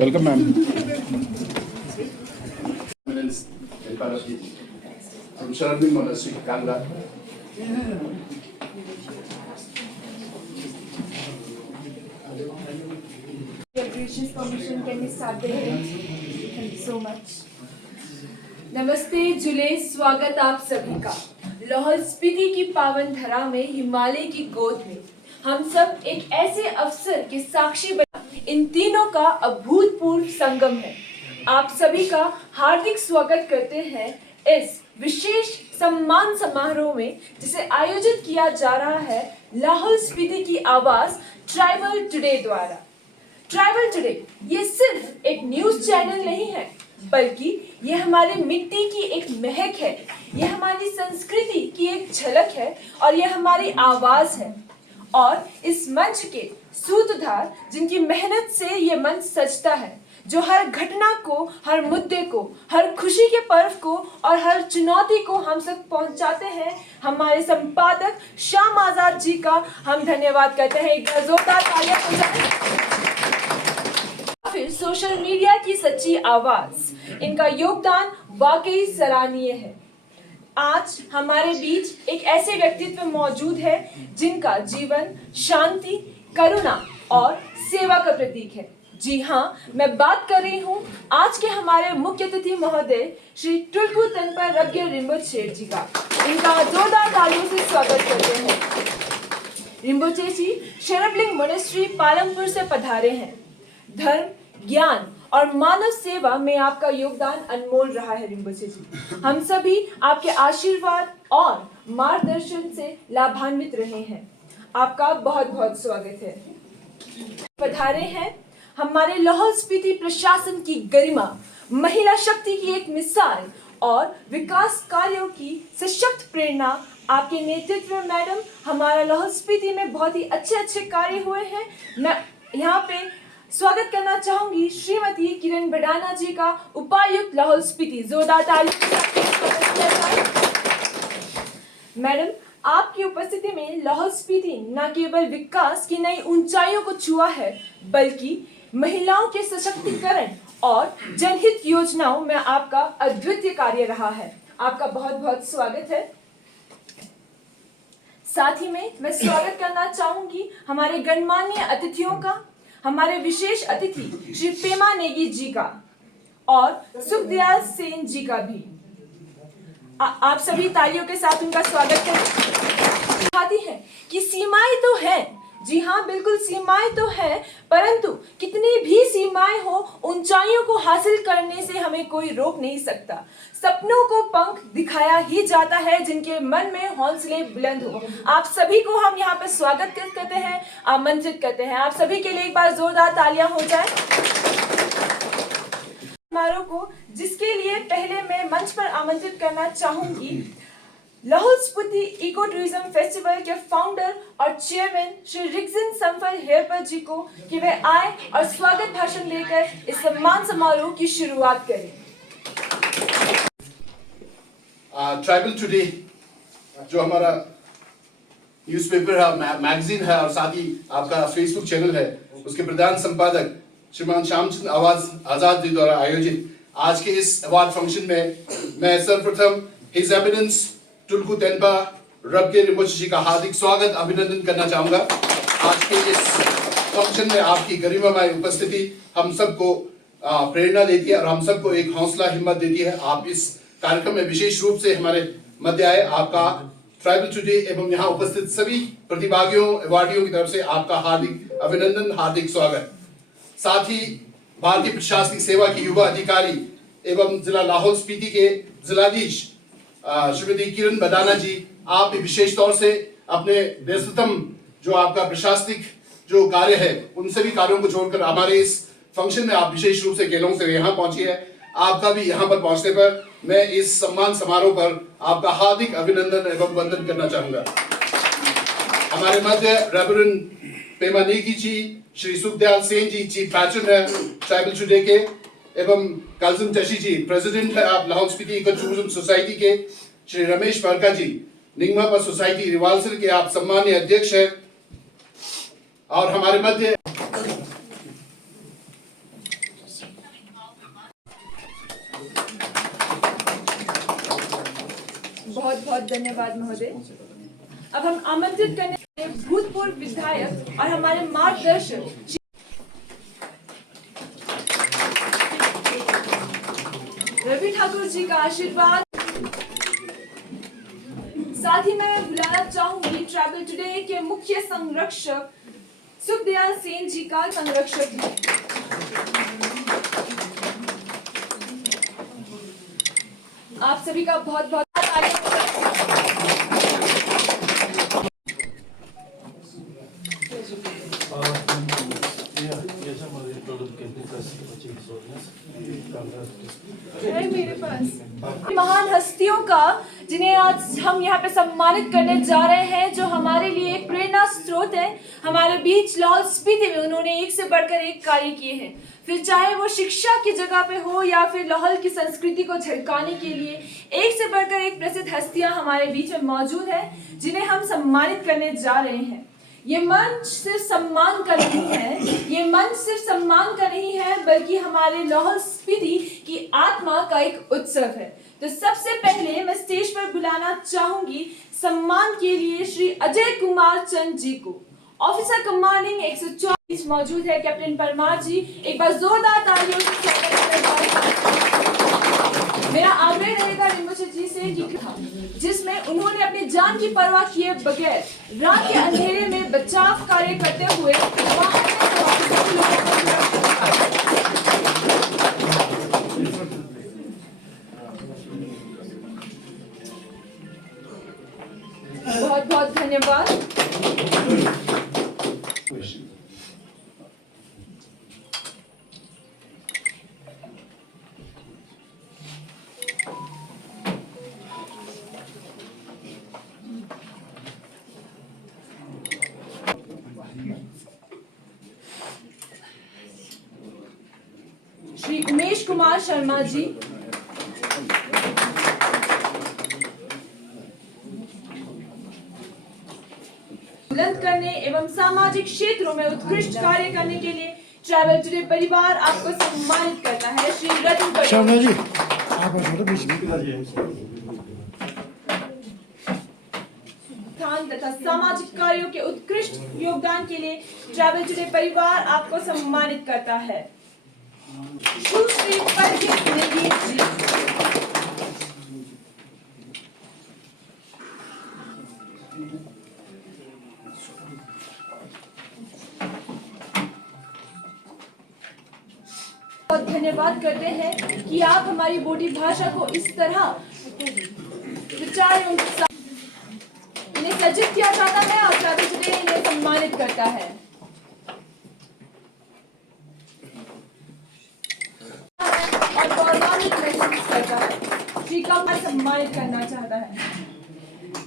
Welcome, ma'am. From Sharadin Monastery, Kangla. Your gracious permission, can we start the event? Thank you so much. नमस्ते जुले, स्वागत आप सभी का। लाहौल स्पीति की पावन धरा में, हिमालय की गोद में हम सब एक ऐसे अवसर के साक्षी बना। इन तीनों का अभूतपूर्व संगम है। आप सभी का हार्दिक स्वागत करते हैं इस विशेष सम्मान समारोह में, जिसे आयोजित किया जा रहा है लाहौल स्पीति की आवाज ट्राइबल टुडे द्वारा। ट्राइबल टुडे ये सिर्फ एक न्यूज चैनल नहीं है, बल्कि ये हमारे मिट्टी की एक महक है, ये हमारी संस्कृति की एक झलक है और ये हमारी आवाज है। और इस मंच के सूत्रधार, जिनकी मेहनत से ये मंच सजता है, जो हर घटना को, हर मुद्दे को, हर खुशी के पर्व को और हर चुनौती को हम तक पहुंचाते हैं, हमारे संपादक श्याम आजाद जी का हम धन्यवाद करते हैं। एक जोरदार तालियां बजाएं। फिर सोशल मीडिया की सच्ची आवाज, इनका योगदान वाकई सराहनीय है। आज हमारे बीच एक ऐसे व्यक्तित्व मौजूद है जिनका जीवन शांति, करुणा और सेवा का प्रतीक है। जी हाँ, मैं बात कर रही हूँ आज के हमारे मुख्य अतिथि महोदय श्री टुल्कू तनपा रब्गे रिम्पोचे जी का। इनका जोरदार तालियों से स्वागत करते हैं। रिम्पोचे जी शेरबलिंग मोनेस्ट्री पालमपुर से पधारे हैं। धर्म, ज्ञान और मानव सेवा में आपका योगदान अनमोल रहा है रिम्पोचे जी। हम सभी आपके आशीर्वाद और मार्गदर्शन से लाभान्वित रहे हैं। आपका बहुत बहुत स्वागत है। पधारे हैं हमारे लाहौल स्पीति प्रशासन की गरिमा, महिला शक्ति की एक मिसाल और विकास कार्यों की सशक्त प्रेरणा। आपके नेतृत्व में मैडम, हमारा लाहौल स्पीति में बहुत ही अच्छे कार्य हुए हैं। मैं यहाँ पे स्वागत करना चाहूंगी श्रीमती किरण बडाना जी का, उपायुक्त लाहौल स्पीति। जोरदार तालियां। मैडम, आपकी उपस्थिति में लाहौल स्पीति न केवल विकास की नई ऊंचाइयों को छुआ है, बल्कि महिलाओं के सशक्तिकरण और जनहित योजनाओं में आपका अद्वितीय कार्य रहा है। आपका बहुत बहुत स्वागत है। साथ ही में मैं स्वागत करना चाहूंगी हमारे गणमान्य अतिथियों का, हमारे विशेष अतिथि श्री पेमा नेगी जी का और सुखदयाल सेन जी का भी। आप सभी तालियों के साथ उनका स्वागत करें। चाहती हैं कि सीमाएं तो हैं, जी हाँ बिल्कुल सीमाएं तो हैं, परंतु कितनी भी सीमाएं हो, ऊंचाइयों को हासिल करने से हमें कोई रोक नहीं सकता। सपनों को पंख दिखाया ही जाता है जिनके मन में हौसले बुलंद हो। आप सभी को हम यहाँ पे स्वागत करते हैं, आमंत्रित करते हैं। आप सभी के लिए एक बार जोरदार तालियां हो जाए। समारोह को, जिसके लिए पहले मैं मंच पर आमंत्रित करना चाहूंगी Lahaul Spiti eco tourism festival के फाउंडर और चेयरमैन श्री रिक्जिन संफर हेरपर जी को, कि वे आए और स्वागत भाषण लेकर इस सम्मान समारोह की शुरुआत करें। ट्राइबल टुडे जो हमारा न्यूज़पेपर है, मैगजीन है और साथ ही आपका फेसबुक चैनल है, उसके प्रधान संपादक श्रीमान श्यामचंद आजाद जी द्वारा आयोजित आज के इस अवार्ड फंक्शन में मैं सर्वप्रथम हिज एमिनेंस टुल्कू तेनपा रब्गे रिम्पोचे जी का हार्दिक स्वागत अभिनंदन करना चाहूंगा। आज के इस फंक्शन में आपकी गरिमामय उपस्थिति हम सबको प्रेरणा देती है और हम सबको एक हौसला हिम्मत देती है। आप इस कार्यक्रम में विशेष रूप से हमारे मध्य आए, आपका ट्राइबल टुडे एवं यहाँ उपस्थित सभी प्रतिभागियों, अवार्डियों की तरफ से आपका हार्दिक अभिनंदन, हार्दिक स्वागत। साथ ही भारतीय प्रशासनिक सेवा के युवा अधिकारी एवं जिला लाहौल स्पीति के जिलाधीश श्रीमती किरण बदाना जी, आप विशेष तौर से अपने व्यस्ततम जो आपका प्रशासनिक जो कार्य है उन सभी कार्यों को छोड़कर हमारे इस फंक्शन में आप विशेष रूप से केलों से यहाँ पहुंची है। आपका भी यहाँ पर पहुंचने पर मैं इस सम्मान समारोह पर आपका हार्दिक अभिनंदन एवं वंदन करना चाहूंगा। हमारे मध्य reverend Pema Negi ji, Shri Sukhdayal Sen ji chief patron है ट्राइबल टुडे के, एवं कालजुम चशी जी प्रेसिडेंट है आप Lahaul Spiti eco tourism society के, श्री रमेश परका जी निगमा सोसाइटी रिवालसर के आप सम्मानीय अध्यक्ष हैं, और हमारे मध्य बहुत बहुत धन्यवाद महोदय। अब हम आमंत्रित करने भूतपूर्व विधायक और हमारे मार्गदर्शक रवि ठाकुर जी का आशीर्वाद। साथ ही मैं बुलाना चाहूंगी ट्राइबल टुडे के मुख्य संरक्षक सुखदयाल सेन जी का संरक्षक है। आप सभी का बहुत बहुत मेरे पास महान हस्तियों का जिन्हें आज हम यहाँ पे सम्मानित करने जा रहे हैं, जो हमारे लिए एक प्रेरणा स्रोत है। हमारे बीच लाहौल स्पीति में उन्होंने एक से बढ़कर एक कार्य किए हैं, फिर चाहे वो शिक्षा की जगह पे हो या फिर लाहौल की संस्कृति को झलकाने के लिए एक से बढ़कर एक प्रसिद्ध हस्तियां हमारे बीच में मौजूद है, जिन्हें हम सम्मानित करने जा रहे हैं। ये मंच सिर्फ सम्मान का नहीं है, ये मंच सिर्फ सम्मान का नहीं है, बल्कि हमारे लाहौल स्पीति की आत्मा का एक उत्सव है। तो सबसे पहले मैं स्टेज पर बुलाना चाहूंगी सम्मान के लिए श्री अजय कुमार चंद जी को। ऑफिसर कमांडिंग 124 मौजूद है कैप्टन परमार जी, एक बार जोरदार तालियों से स्वागत करें। मेरा आग्रह रहेगा रिम्बोचे जी से कि जिसमें उन्होंने अपनी जान की परवाह किए बगैर रात के अंधेरे में बचाव कार्य करते हुए बहुत बहुत धन्यवाद। श्री उमेश कुमार शर्मा जी, बुलंद करने एवं सामाजिक क्षेत्रों में उत्कृष्ट कार्य करने के लिए ट्राइबल टुडे परिवार आपको सम्मानित करता है। श्री रतन शर्मा जी, आप बीच में तथा सामाजिक कार्यों के उत्कृष्ट योगदान के लिए ट्राइबल टुडे परिवार आपको सम्मानित करता है। सुश्री परगीत नेगी जी, बहुत धन्यवाद करते हैं कि आप हमारी बोडी भाषा को इस तरह विचार इन्हें सज्जित किया जाता है और ट्राइबल टुडे इन्हें सम्मानित करता है। और गौरवान्वित महसूस करता है, जी का मैं सम्मानित करना चाहता है।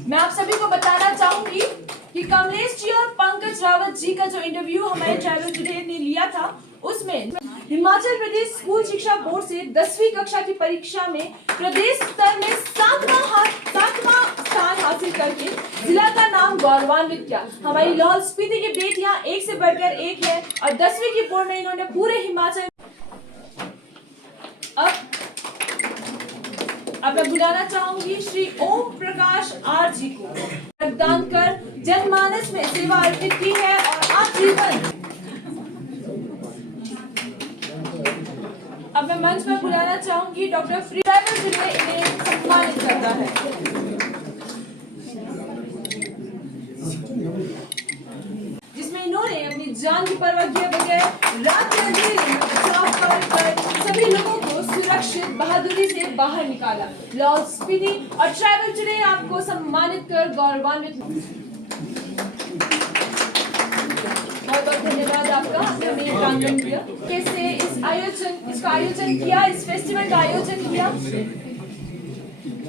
मैं आप सभी को बताना चाहूंगी कि कमलेश जी और पंकज रावत जी का जो इंटरव्यू हमारे ट्राइबल टुडे ने लिया था, उसमें हिमाचल प्रदेश स्कूल शिक्षा बोर्ड से 10वीं कक्षा की परीक्षा में प्रदेश स्तर में 7वां स्थान हासिल करके जिला का नाम गौरवान्वित किया। हमारी लाहौल स्पीति की बेटियां एक से बढ़कर एक है और 10वीं की बोर्ड में इन्होंने पूरे हिमाचल। अब मैं बुलाना चाहूंगी श्री ओम प्रकाश आर जी को। रक्तदान कर जनमानस में सेवा अर्पित की है और आजीवन। अब मैं मंच पर बुलाना चाहूंगी डॉक्टर ट्राइबल टुडे इन्हें सम्मानित करता है। जिसमें इन्होंने अपनी जान की परवाह किए बगैर रात के अंधेरे में बचाव कर सभी लोगों को सुरक्षित बहादुरी से बाहर निकाला। लाहौल स्पीति और ट्राइबल टुडे आपको सम्मानित कर गौरवान्वित। बहुत बहुत धन्यवाद आपका, आपने हमें ये प्रांगण दिया। कैसे इसका आयोजन किया, इस फेस्टिवल का आयोजन किया,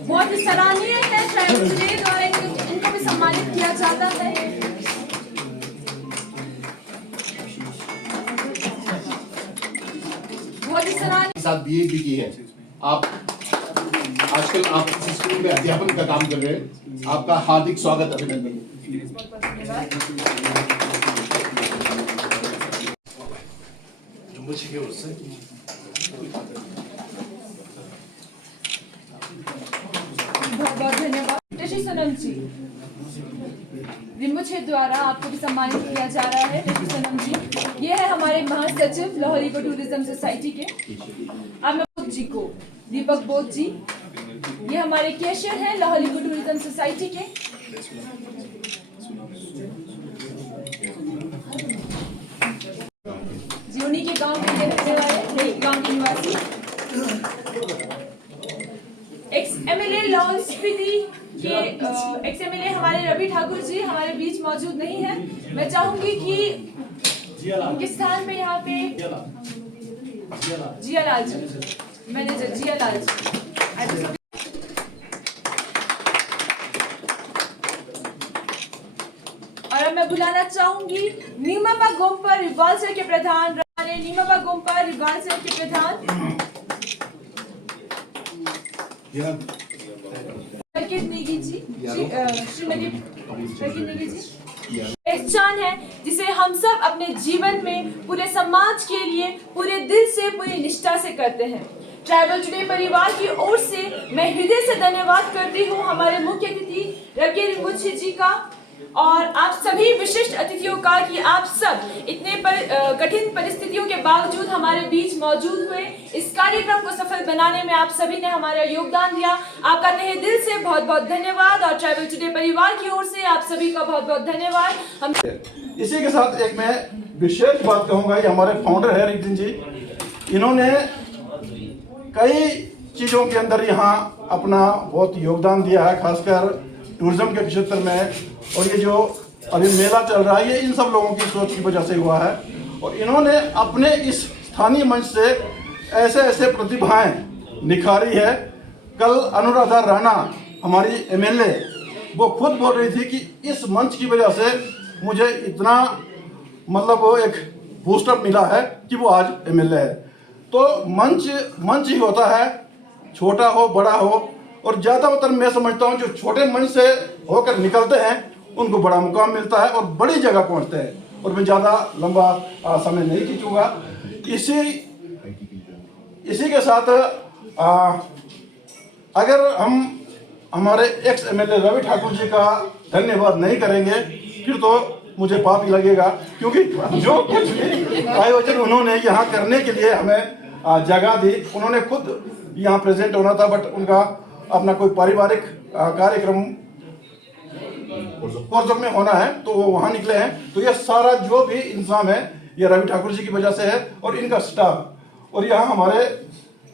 बहुत ही सराहनीय है। ट्राइबल टुडे द्वारा इनको भी सम्मानित किया जाता है। बहुत ही सराहनीय साथ बीए भी की है। आप आजकल आप इस स्कूल में अध्यापन का काम कर रहे हैं, आपका हार्दिक स्वागत, अभिनंदन। बहुत बहुत धन्यवाद ऋषि सोनम जी। रिम्बुछे द्वारा आपको भी सम्मानित किया जा रहा है। ऋषि सोनम जी ये है हमारे महासचिव लाहौल इको टूरिज्म सोसाइटी के। अब मैं बोध जी को, दीपक बोध जी, ये हमारे कैशियर हैं लाहौल इको टूरिज्म सोसाइटी के। जी उन्हीं के गांव के रहने वाले, गांव के निवासी। एक्स एमएलए लाहौल स्पीति के एक्स एमएलए हमारे रवि ठाकुर जी हमारे बीच मौजूद नहीं है। मैं चाहूंगी कि उनके स्थान में यहाँ पे जियालाल जी, मैनेजर जियालाल जी। और अब मैं बुलाना चाहूंगी नीमाबा गोम्पा रिवालसर के प्रधान, नीमाबा गोम्पा रिवालसर के प्रधान नेगी जी, श्रीमती नेगी जी। पहचान है जिसे हम सब अपने जीवन में पूरे समाज के लिए पूरे दिल से, पूरी निष्ठा से करते हैं। ट्राइबल टुडे परिवार की ओर से मैं हृदय से धन्यवाद करती हूँ हमारे मुख्य अतिथि रवि रिम्बुछे जी का और आप सभी विशिष्ट अतिथियों का कि आप सब इतने कठिन परिस्थितियों के बावजूद हमारे बीच मौजूद हुए। इस कार्यक्रम को सफल बनाने में आप सभी ने हमारा योगदान दिया। आपका तहे दिल से बहुत बहुत धन्यवाद और ट्राइबल टुडे परिवार की ओर से आप सभी का बहुत बहुत धन्यवाद। हम इसी के साथ एक मैं विशेष बात कहूँगा, ये हमारे फाउंडर है रिक्तिन जी, इन्होंने कई चीज़ों के अंदर यहाँ अपना बहुत योगदान दिया है, खासकर टूरिज्म के क्षेत्र में। और ये जो अभी मेला चल रहा है ये इन सब लोगों की सोच की वजह से हुआ है। और इन्होंने अपने इस स्थानीय मंच से ऐसे ऐसे प्रतिभाएं निखारी है। कल अनुराधा राणा हमारी एमएलए वो खुद बोल रही थी कि इस मंच की वजह से मुझे इतना मतलब वो एक बूस्टअप मिला है कि वो आज एमएलए है। तो मंच ही होता है, छोटा हो बड़ा हो, और ज़्यादातर मैं समझता हूँ जो छोटे मंच से होकर निकलते हैं उनको बड़ा मुकाम मिलता है और बड़ी जगह पहुँचते हैं। और मैं ज़्यादा लंबा समय नहीं खींचूंगा। इसी के साथ अगर हम हमारे एक्स एमएलए रवि ठाकुर जी का धन्यवाद नहीं करेंगे फिर तो मुझे पाप ही लगेगा, क्योंकि जो कुछ भी आयोजन उन्होंने यहाँ करने के लिए हमें जगह दी, उन्होंने खुद यहाँ प्रेजेंट होना था, बट उनका अपना कोई पारिवारिक कार्यक्रम कोरजम में होना है तो वो वहाँ निकले हैं। तो ये सारा जो भी इंतजाम है ये रवि ठाकुर जी की वजह से है और इनका स्टाफ। और यहाँ हमारे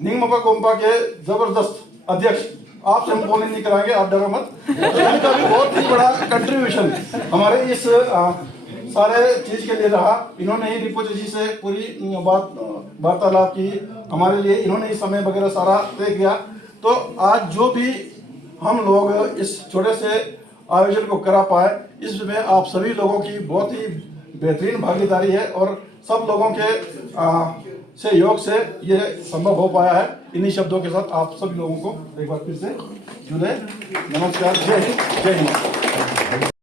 निंगमाबा गोम्पा के जबरदस्त अध्यक्ष, आपसे हम बोलने नहीं कराएंगे, आप डरो मत। इनका भी बहुत ही बड़ा कंट्रीब्यूशन हमारे इस सारे चीज के लिए रहा। इन्होंने ही रिम्बुछे जी से पूरी वार्तालाप की, हमारे लिए इन्होंने ही समय वगैरह सारा तय किया। तो आज जो भी हम लोग इस छोटे से आयोजन को करा पाए, इसमें आप सभी लोगों की बहुत ही बेहतरीन भागीदारी है और सब लोगों के सहयोग से ये संभव हो पाया है। इन्हीं शब्दों के साथ आप सभी लोगों को एक बार फिर से जुड़े। नमस्कार, जय हिंद, जय हिंद।